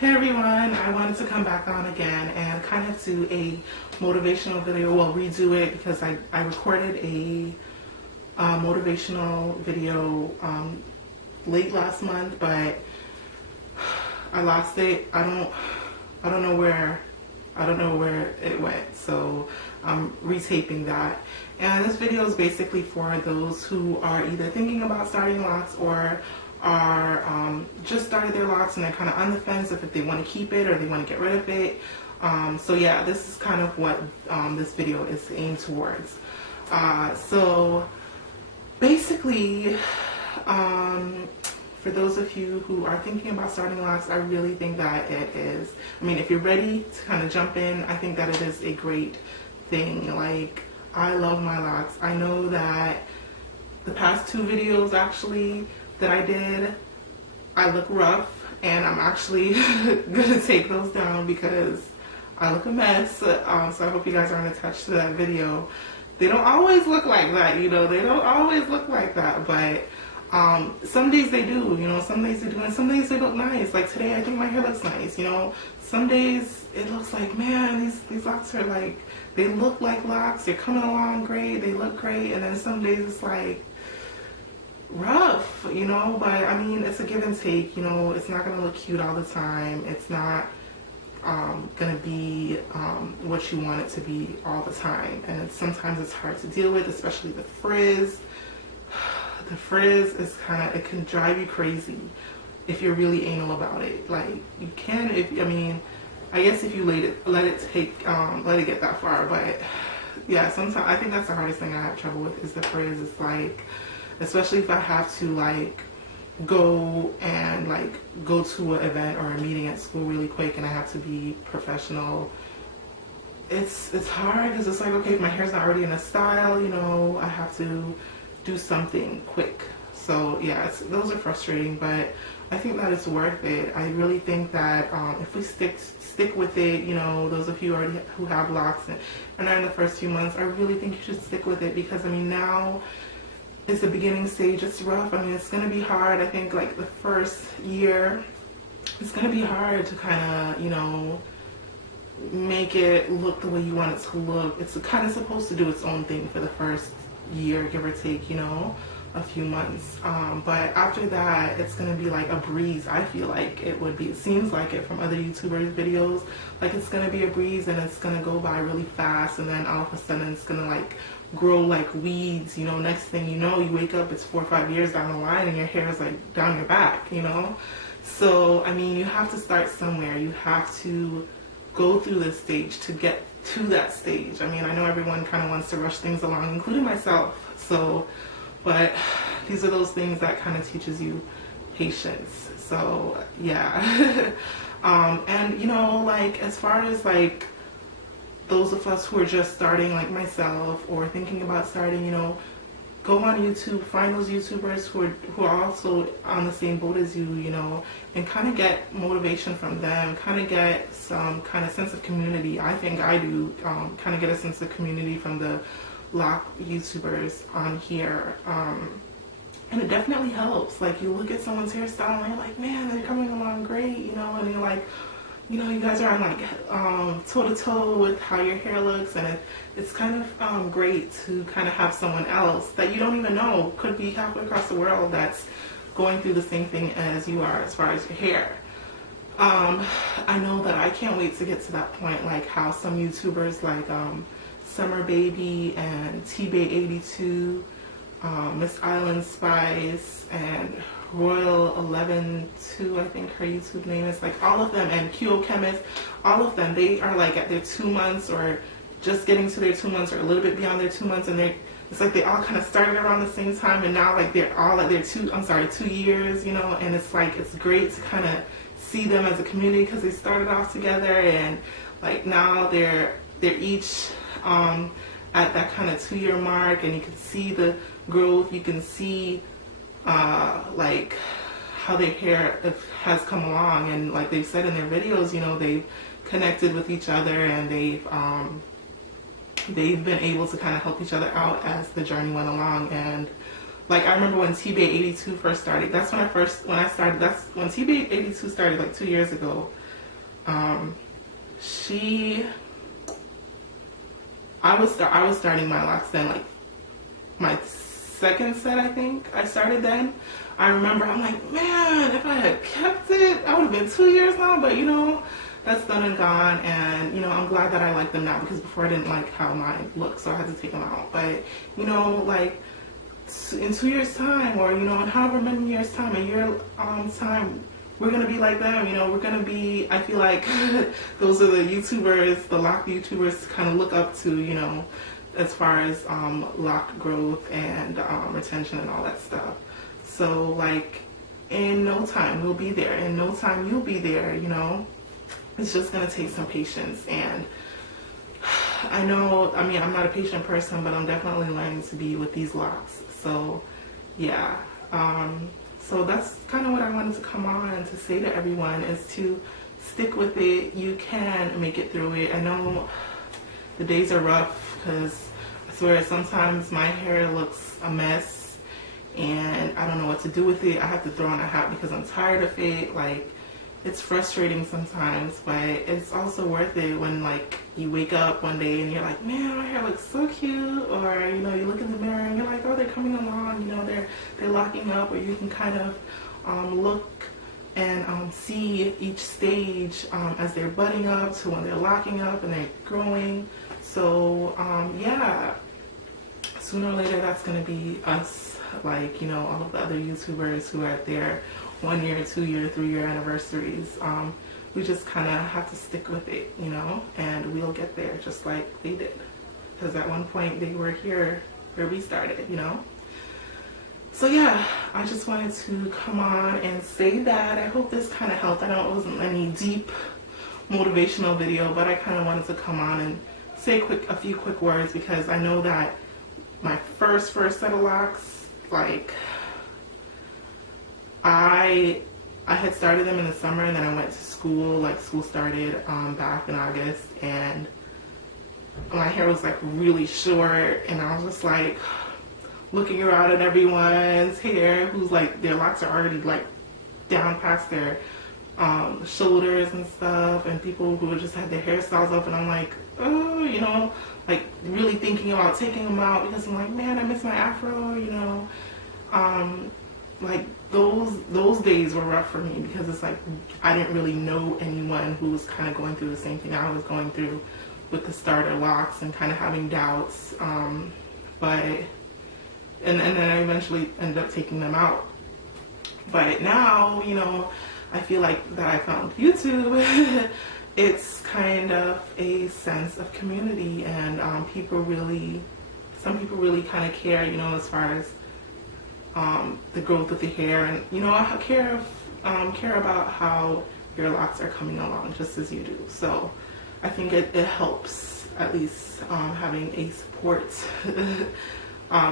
Hey everyone, I wanted to come back on again and kind of do a motivational video, well redo it because I recorded a motivational video late last month, but I lost it. I don't know where it went, so I'm retaping that. And this video is basically for those who are either thinking about starting locks or are just started their locks and they're kind of on the fence if they want to keep it or they want to get rid of it. So yeah, this is kind of what this video is aimed towards. So basically, for those of you who are thinking about starting locks, I really think that it is, I mean, if you're ready to kind of jump in, I think that it is a great thing. Like, I love my locks. I know that the past two videos actually that I did, I look rough, and I'm actually gonna take those down because I look a mess. So I hope you guys aren't attached to that video. They don't always look like that, you know, they don't always look like that, but some days they do, you know, some days they do, and some days they look nice. Like today, I think my hair looks nice, you know. Some days it looks like, man, these locks are like, they look like locks, they're coming along great, they look great, and then some days it's like rough, you know. But I mean, it's a give and take, you know. It's not gonna look cute all the time. It's not gonna be what you want it to be all the time, and sometimes it's hard to deal with, especially the frizz. The frizz is it can drive you crazy if you're really anal about it. Like, you can, I mean, I guess if you let it get that far, but yeah, sometimes I think that's the hardest thing I have trouble with is the frizz. It's like, especially if I have to like go to an event or a meeting at school really quick and I have to be professional. It's hard because it's like, okay, if my hair's not already in a style, you know, I have to do something quick. So yeah, those are frustrating, but I think that it's worth it. I really think that if we stick with it, you know, those of you who have locks and are in the first few months, I really think you should stick with it because, I mean, now it's the beginning stage. It's rough. I mean, it's going to be hard. I think like the first year, it's going to be hard to kind of, you know, make it look the way you want it to look. It's kind of supposed to do its own thing for the first year, give or take, you know, a few months. But after that, it's going to be like a breeze. I feel like it would be. It seems like it from other YouTubers' videos. Like, it's going to be a breeze and it's going to go by really fast, and then all of a sudden it's going to like grow like weeds, you know. Next thing you know, you wake up, it's 4 or 5 years down the line and your hair is like down your back, you know. So I mean, you have to start somewhere. You have to go through this stage to get to that stage. I mean, I know everyone kind of wants to rush things along, including myself. So, but these are those things that kind of teaches you patience. So yeah. And you know, like, as far as like those of us who are just starting, like myself, or thinking about starting, you know, go on YouTube, find those YouTubers who are also on the same boat as you know, and kind of get motivation from them, kind of get some kind of sense of community. I think I do, kind of get a sense of community from the lock YouTubers on here. And it definitely helps. Like, you look at someone's hairstyle and you're like, man, they're coming along great, you know, and you're like, you know, you guys are on like toe-to-toe with how your hair looks, and it's kind of great to kind of have someone else that you don't even know, could be halfway across the world, that's going through the same thing as you are as far as your hair. I know that I can't wait to get to that point, like how some YouTubers like Summer Baby and TBay82, Miss Island Spice, and Royal 11-2, I think her YouTube name is, like all of them, and QO Chemist, all of them, they are like at their 2 months or just getting to their 2 months or a little bit beyond their 2 months, and it's like they all kind of started around the same time, and now like they're all at their 2 years, you know. And it's like, it's great to kind of see them as a community because they started off together, and like now they're each at that kind of 2-year mark, and you can see the growth, you can see like how their hair has come along, and like they've said in their videos, you know, they've connected with each other, and they've been able to kind of help each other out as the journey went along. And like, I remember when TBay82 first started, that's when I started, that's when TBay82 started, like 2 years ago. She, I was starting my locks then, like my second set, I think I started then. I remember I'm like, man, if I had kept it, I would have been 2 years now, but you know, that's done and gone. And you know, I'm glad that I like them now, because before I didn't like how mine looked, so I had to take them out. But you know, like in 2 years time, or you know, in however many years time, a year time, we're gonna be like them. You know, we're gonna be, I feel like those are the YouTubers, the lock YouTubers kind of look up to, you know, as far as lock growth and retention and all that stuff. So like in no time we'll be there, in no time you'll be there, you know. It's just gonna take some patience. And I know, I mean, I'm not a patient person, but I'm definitely learning to be with these locks. So yeah, so that's kind of what I wanted to come on to say to everyone, is to stick with it. You can make it through it. I know the days are rough, because I swear sometimes my hair looks a mess and I don't know what to do with it. I have to throw on a hat because I'm tired of it. Like, it's frustrating sometimes, but it's also worth it when like you wake up one day and you're like, man, my hair looks so cute. Or you know, you look in the mirror and you're like, oh, they're coming along, you know, they're locking up. Or you can kind of look and see each stage as they're budding up to when they're locking up and they're growing. So yeah, sooner or later that's gonna be us, like, you know, all of the other YouTubers who are at their 1 year, 2 year, 3 year anniversaries. We just kind of have to stick with it, you know, and we'll get there just like they did, because at one point they were here where we started, you know. So yeah, I just wanted to come on and say that. I hope this kind of helped. I know it wasn't any deep motivational video, but I kind of wanted to come on and say a few quick words, because I know that my first set of locks, like I had started them in the summer, and then I went to school. Like, school started back in August, and my hair was like really short, and I was just like looking around at everyone's hair who's like, their locks are already like down past their shoulders and stuff, and people who just had their hairstyles up, and I'm like, oh, you know, like really thinking about taking them out, because I'm like, man, I miss my afro, you know. Like those days were rough for me, because it's like I didn't really know anyone who was kind of going through the same thing I was going through with the starter locks and kind of having doubts. But then I eventually ended up taking them out. But now, you know, I feel like that I found YouTube. It's kind of a sense of community, and some people really kind of care, you know, as far as the growth of the hair, and you know, I care about how your locks are coming along just as you do. So I think it helps, at least having a support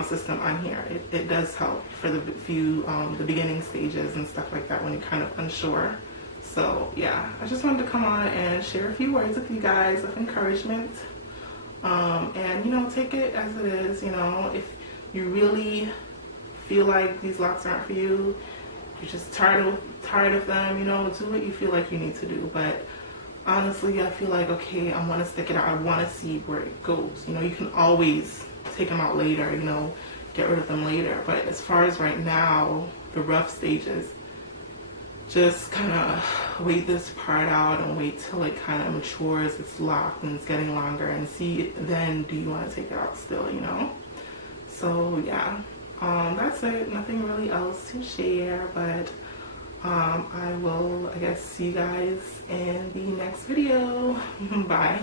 system on here. It does help for the the beginning stages and stuff like that when you're kind of unsure. So yeah, I just wanted to come on and share a few words with you guys of encouragement, and you know, take it as it is. You know, if you really feel like these locks aren't for you, you're just tired of them, you know, do what you feel like you need to do. But honestly, I feel like, okay, I want to stick it out. I want to see where it goes. You know, you can always take them out later, you know, get rid of them later. But as far as right now, the rough stages, just kind of wait this part out and wait till it kind of matures, it's locked and it's getting longer, and see then, do you want to take it out still, you know? So yeah. That's it. Nothing really else to share, but I will, I guess, see you guys in the next video. Bye.